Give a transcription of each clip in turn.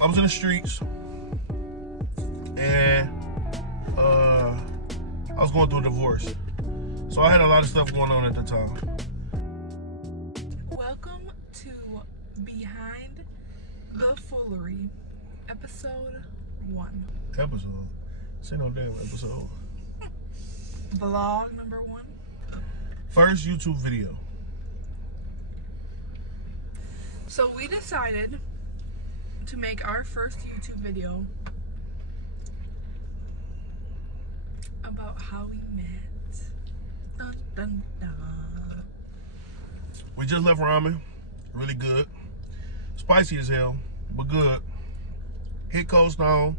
I was in the streets, and I was going through a divorce. So I had a lot of stuff going on at the time. Welcome to Behind the Foolery, episode 1. Episode? Say no damn episode. Vlog number 1. First YouTube video. So we decided to make our first YouTube video about how we met. Dun, dun, dun. We just left ramen. Really good. Spicy as hell, but good. Hit Cold Stone.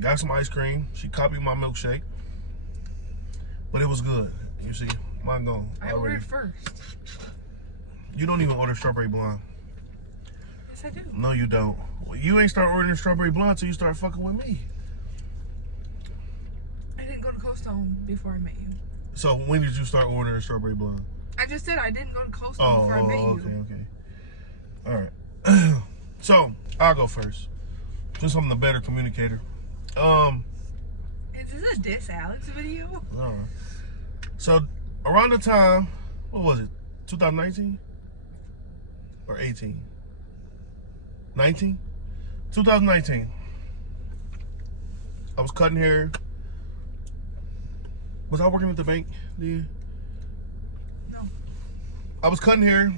Got some ice cream. She copied my milkshake. But it was good. You see, mine gone. I ordered first. You don't even order strawberry blonde. Yes, I do. No, you don't. You ain't start ordering strawberry blonde till you start fucking with me. I didn't go to Cold Stone before I met you. So when did you start ordering strawberry blonde? I just said I didn't go to Cold Stone before I met you. Okay. All right. So I'll go first, since I'm the better communicator. Is this a Diss Alex video? All right. So around the time, what was it? 2019 or 18? 19? 2019. I was cutting hair. Was I working at the bank? Yeah. No. I was cutting hair.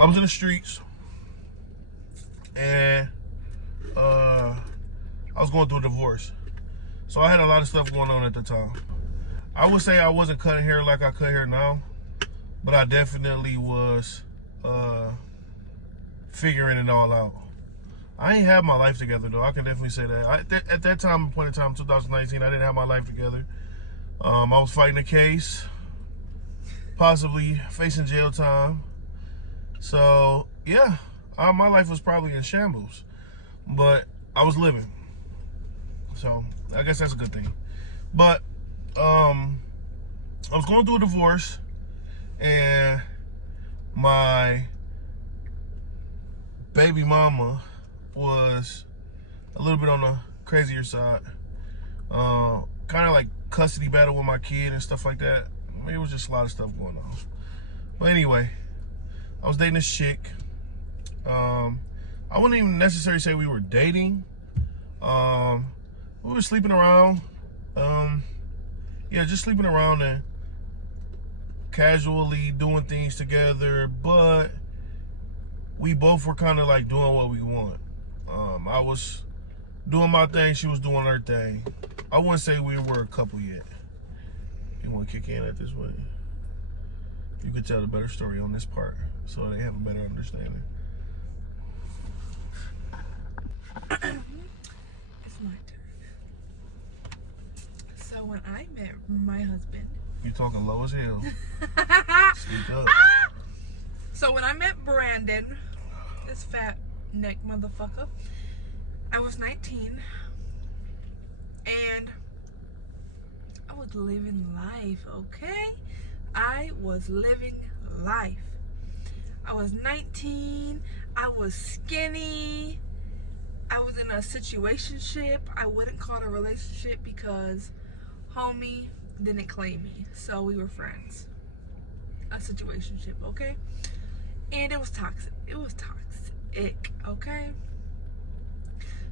I was in the streets, and I was going through a divorce. So I had a lot of stuff going on at the time. I would say I wasn't cutting hair like I cut hair now, but I definitely was figuring it all out. I ain't have my life together though. I can definitely say that. At that time, point in time, 2019, I didn't have my life together. I was fighting a case, possibly facing jail time. So yeah, my life was probably in shambles, but I was living. So I guess that's a good thing. But I was going through a divorce, and my baby mama was a little bit on the crazier side. Kind of like custody battle with my kid and stuff like that. I mean, it was just a lot of stuff going on. But anyway, I was dating this chick. I wouldn't even necessarily say we were dating. We were sleeping around. Yeah, just sleeping around and casually doing things together, but we both were kind of like doing what we want. I was doing my thing, she was doing her thing. I wouldn't say we were a couple yet. You want to kick in at this way? You could tell the better story on this part, so they have a better understanding. It's my turn. So when I met my husband... You talking low as hell. Speak up. So when I met Brandon, this fat neck motherfucker, I was 19. And I was living life, okay? I was living life. I was 19. I was skinny. I was in a situationship. I wouldn't call it a relationship because homie didn't claim me. So we were friends. A situationship, okay? And it was toxic. It was toxic, okay?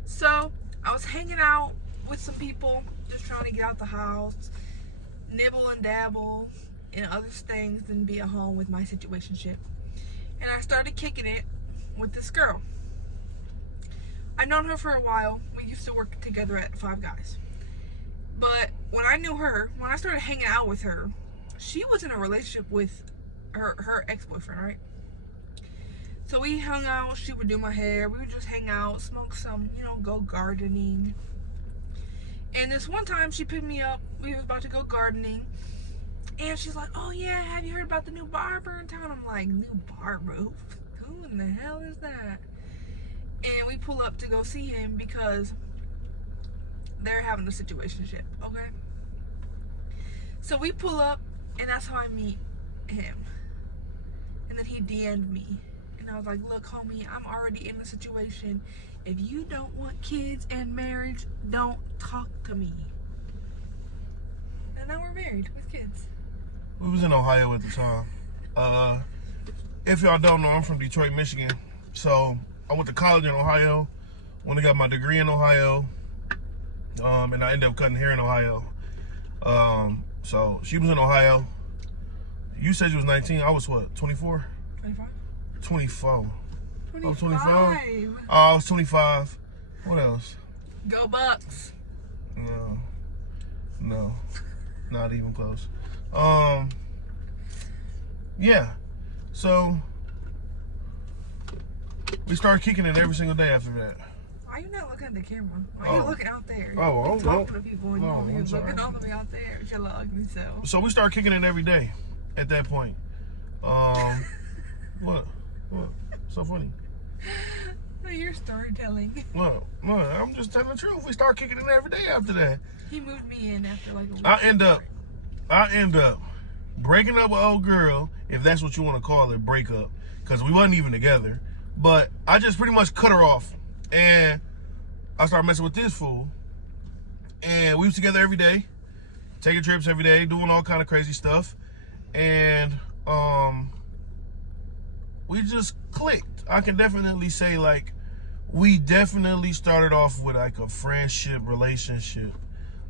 So I was hanging out with some people, just trying to get out the house, nibble and dabble in other things than be at home with my situationship. And I started kicking it with this girl. I've known her for a while. We used to work together at Five Guys. But when I knew her, when I started hanging out with her, she was in a relationship with her ex-boyfriend, right? So we hung out, she would do my hair, we would just hang out, smoke some, go gardening. And this one time she picked me up, we was about to go gardening, and she's like, oh yeah, have you heard about the new barber in town? I'm like, new barber? Who in the hell is that? And we pull up to go see him because they're having a situationship, okay? So we pull up, and that's how I meet him. And then he DM'd me. And And I was like, look, homie, I'm already in a situation. If you don't want kids and marriage, don't talk to me. And now we're married with kids. We was in Ohio at the time. If y'all don't know, I'm from Detroit, Michigan. So I went to college in Ohio. When I got my degree in Ohio, and I ended up cutting hair in Ohio. So she was in Ohio. You said you was 19. I was what, 24? 25? 24. 25. I was 25. Oh, I was 25. What else? Go Bucks. No, not even close. Yeah. So we started kicking it every single day after that. Why you not looking at the camera? Why you looking out there? Oh, you talking to people and you're I'm sorry. looking all the way out there with your little ugly self. So we started kicking it every day at that point. What? So funny. You're storytelling. What? I'm just telling the truth. We started kicking it every day after that. He moved me in after like a week. I end up breaking up with old girl, if that's what you want to call it, break up, because we wasn't even together. But I just pretty much cut her off, and I started messing with this fool. And we was together every day, taking trips every day, doing all kind of crazy stuff, and we just clicked. I can definitely say, like, we definitely started off with like a friendship relationship.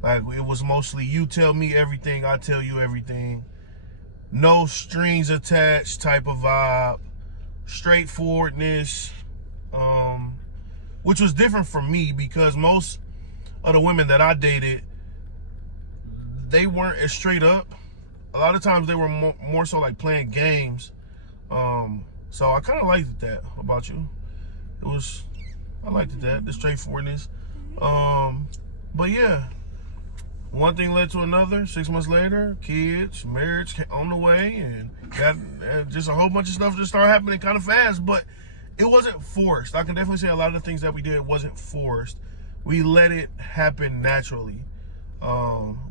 Like, it was mostly you tell me everything, I tell you everything. No strings attached type of vibe. Straightforwardness. Which was different from me, because most of the women that I dated, they weren't as straight up. A lot of times they were more so like playing games. So I kind of liked that about you. I liked that, the straightforwardness. But yeah, one thing led to another. 6 months later, kids, marriage on the way, and got just a whole bunch of stuff just started happening kind of fast. But it wasn't forced. I can definitely say a lot of the things that we did wasn't forced. We let it happen naturally.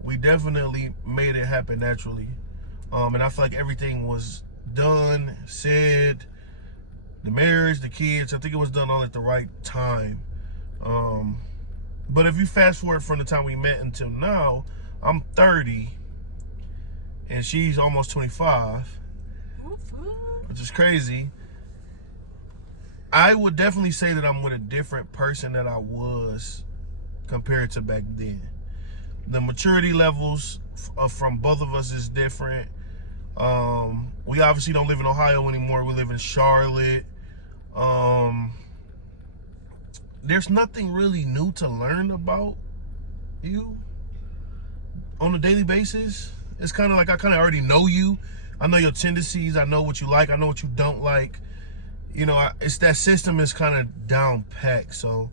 We definitely made it happen naturally. And I feel like everything was done, said, the marriage, the kids, I think it was done all at the right time. But if you fast forward from the time we met until now, I'm 30 and she's almost 25, which is crazy. I would definitely say that I'm with a different person than I was compared to back then. The maturity levels from both of us is different. We obviously don't live in Ohio anymore. We live in Charlotte. There's nothing really new to learn about you on a daily basis. It's kind of like I kind of already know you. I know your tendencies. I know what you like. I know what you don't like. You know, it's that system is kind of down packed. So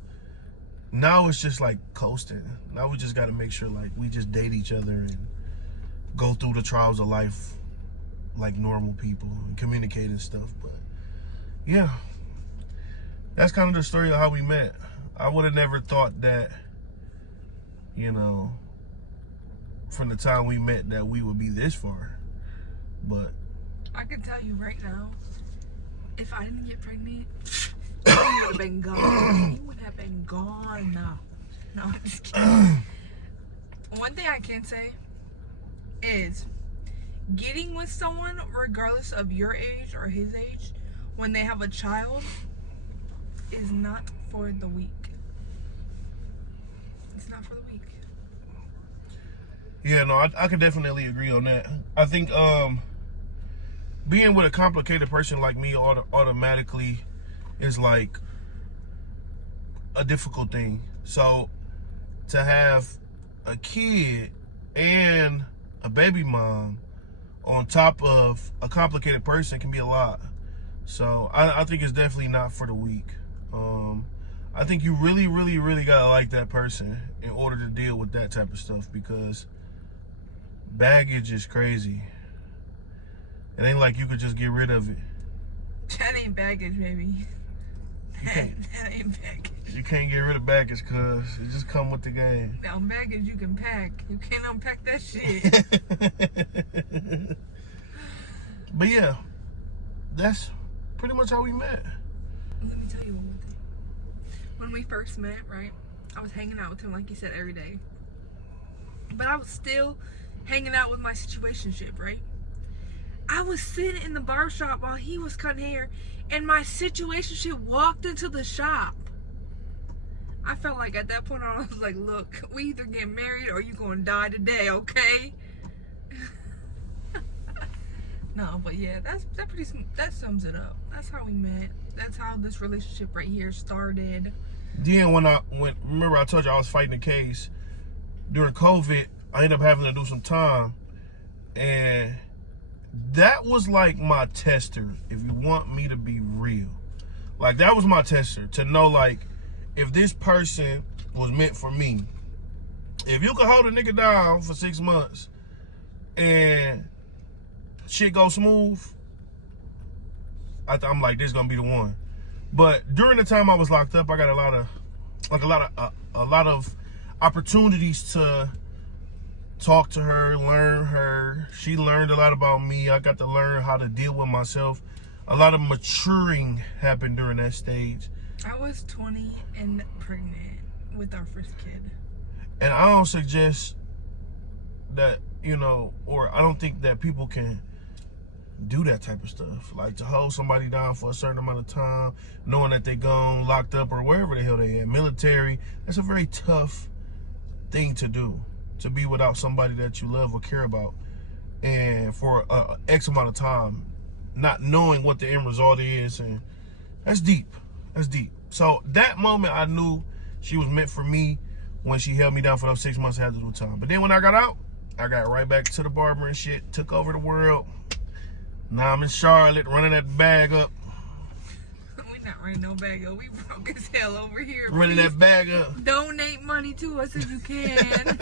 now it's just like coasting. Now we just got to make sure like we just date each other and go through the trials of life like normal people and communicate and stuff. But yeah, that's kind of the story of how we met. I would have never thought that, you know, from the time we met that we would be this far. But I can tell you right now, if I didn't get pregnant, you would have been gone. You would have been gone. No, I'm just kidding. One thing I can say is getting with someone, regardless of your age or his age, when they have a child, is not for the weak. It's not for the weak. yeah, no, I can definitely agree on that. I think being with a complicated person like me automatically is like a difficult thing. So to have a kid and a baby mom on top of a complicated person can be a lot. So I think it's definitely not for the weak. I think you really, really, really gotta like that person in order to deal with that type of stuff, because baggage is crazy. It ain't like you could just get rid of it. That ain't baggage, baby. That ain't baggage. You can't get rid of baggage, cuz it just come with the game. Now baggage you can pack. You can't unpack that shit. But yeah, that's pretty much how we met. Let me tell you one more thing. When we first met, right, I was hanging out with him, like you said, every day. But I was still hanging out with my situationship, right? I was sitting in the barbershop while he was cutting hair, and my situationship walked into the shop. I felt like at that point I was like, look, we either get married or you gonna die today, okay? No, but yeah, that sums it up. That's how we met. That's how this relationship right here started. Then remember I told you I was fighting the case during COVID. I ended up having to do some time, and that was like my tester. If you want me to be real, like that was my tester to know like if this person was meant for me. If you could hold a nigga down for 6 months and shit go smooth, I'm like, this gonna be the one. But during the time I was locked up, I got a lot of opportunities to talk to her, learn her. She learned a lot about me. I got to learn how to deal with myself. A lot of maturing happened during that stage. I was 20 and pregnant with our first kid. And I don't suggest that, or I don't think that people can do that type of stuff. Like to hold somebody down for a certain amount of time, knowing that they gone, locked up, or wherever the hell they at, military. That's a very tough thing to do, to be without somebody that you love or care about. And for X amount of time, not knowing what the end result is. And that's deep. That's deep. So that moment I knew she was meant for me when she held me down for those 6 months I had to do time. But then when I got out, I got right back to the barber and shit, took over the world. Now I'm in Charlotte running that bag up. We're not running no bag up. We broke as hell over here. Running Please that bag up. donate money to us if you can.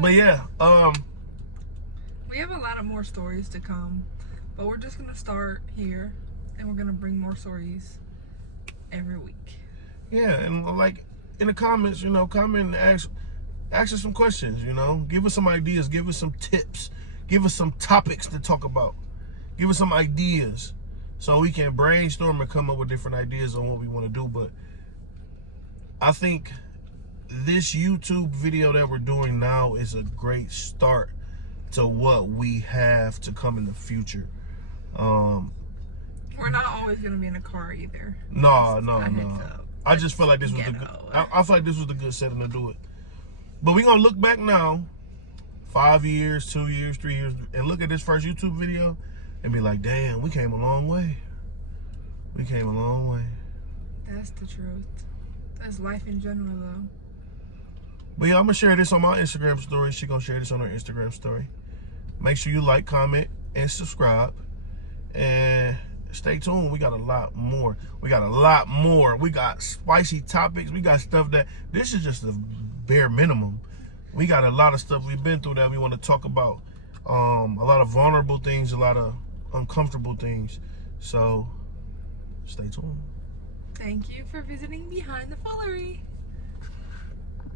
But yeah, we have a lot of more stories to come, but we're just gonna start here, and we're gonna bring more stories every week. Yeah, and like in the comments, comment and ask us some questions, give us some ideas, give us some tips, give us some topics to talk about, give us some ideas so we can brainstorm and come up with different ideas on what we want to do. But I think this YouTube video that we're doing now is a great start to what we have to come in the future. We're not always gonna be in a car either. No. I just feel like this was I feel like this was the good setting to do it. But we're gonna look back now, 5 years, 2 years, 3 years, and look at this first YouTube video and be like, damn, we came a long way. We came a long way. That's the truth. That's life in general, though. But yeah, I'm gonna share this on my Instagram story. She gonna share this on her Instagram story. Make sure you like, comment, and subscribe. And stay tuned. We got a lot more. We got spicy topics. We got stuff that, this is just the bare minimum. We got a lot of stuff we've been through that we want to talk about. A lot of vulnerable things, a lot of uncomfortable things. So stay tuned. Thank you for visiting Behind the Foolery.